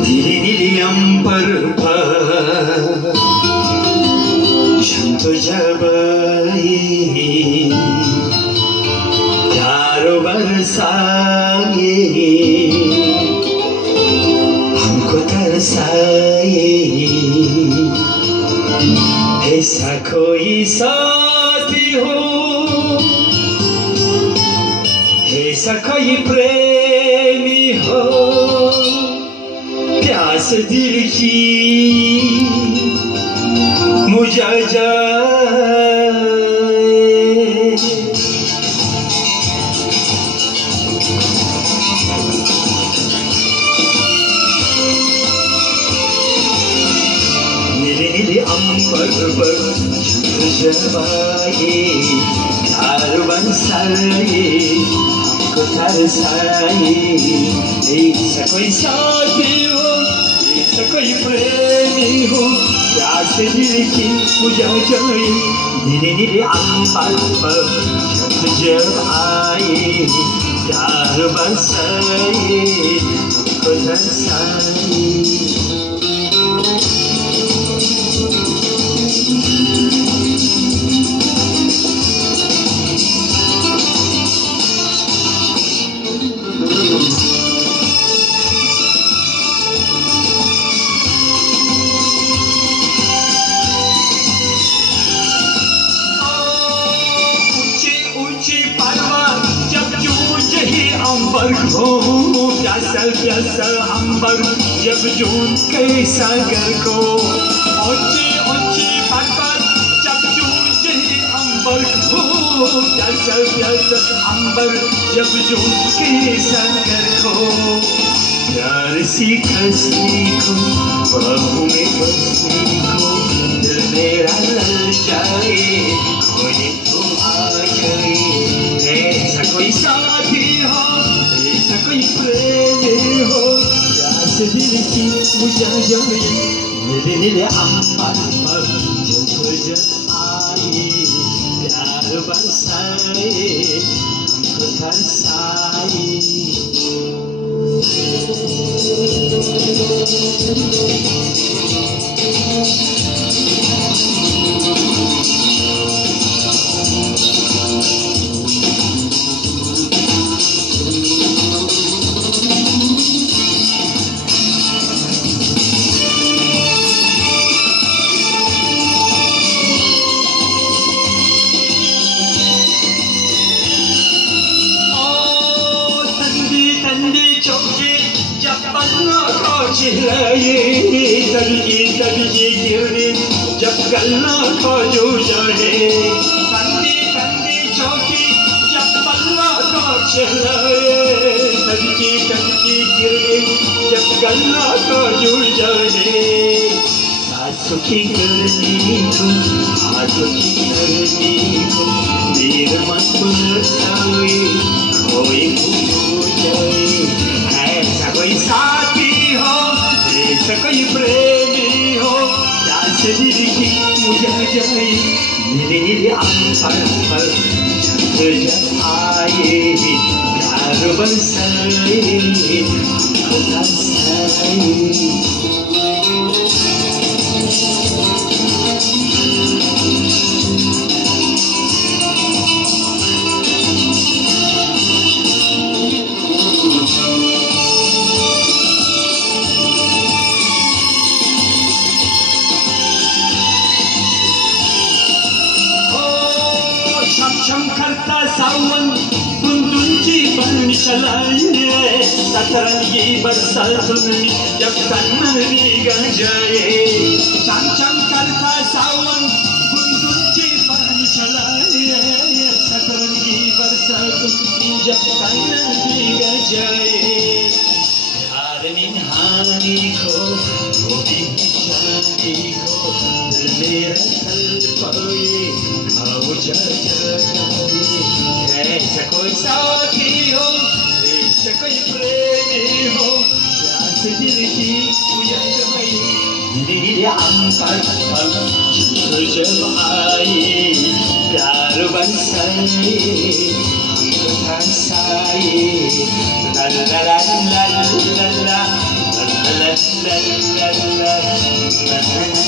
नीली नीली अंबर पर शम तुझ्या बाई प्यारो बरसाए हमको तरसाए ऐसा कोई साथी हो ऐसा कोई प्रेमी हो प्यास दिल की मुझा जाए नीले नीले अंबर पर जबाए प्यार बरसाए हमको तरसाए ऐसा कोई साथी हो ऐसा कोई प्रेमी हो प्यास दिल की मुझा जाए नीले नीले अंबर पर जब आए प्यार बरसाए हमको तरसाए अंबर को प्यासा प्यासा अंबर जब जून के सागर को ऊंची ऊंची पर्वत जब जून के अंबर को प्यासा प्यासा अंबर जब जून के सागर को प्यार सी कसी को बाहों में बसने को दिल मेरा ललचाए कोई तुम आ जाए ऐसा कोई साथी हो ऐसा कोई प्रेमी हो प्यास दिल की मुझा जाए नीले नीले अंबर पर जब आए प्यार बरसाए हमको तरसाए चिल्लाए तड़के गिरने जब गल्ला को जो जाने ठंडी ठंडी चौकी जब पल्ला को चिल्लाए तड़के गिरने जब गल्ला को जो जाने सासों की गर्मी को हाथों की गर्मी को मेरे मन बरसाए कोई हो जाए ऐसा कोई साथी हो ऐसा कोई प्रेमी हो प्यास दिल की मुझा जाए नीले नीले अंबर पर जब आए प्यार बरसाए हमको तरसाए छम करता सावन धुंधुंची बन चलाए सतरंगी बरसात में जब कन्नन भीगा जाए छम छम करता सावन धुंधुंची बन चलाए सतरंगी बरसात में जब कन्नन भीगा जाए प्यार निहानी को धोबी जानी को दिल मेरा तड़पाए खाओ ऐसा कोई साथी हो ऐसा कोई प्रेमी हो प्यास दिल की मुझा जाए नीले अंबर पर जब आए प्यार प्यारो बरसाए हमको हंसाए ला ला ला ला ला ला ला ला ला ला ला ला ला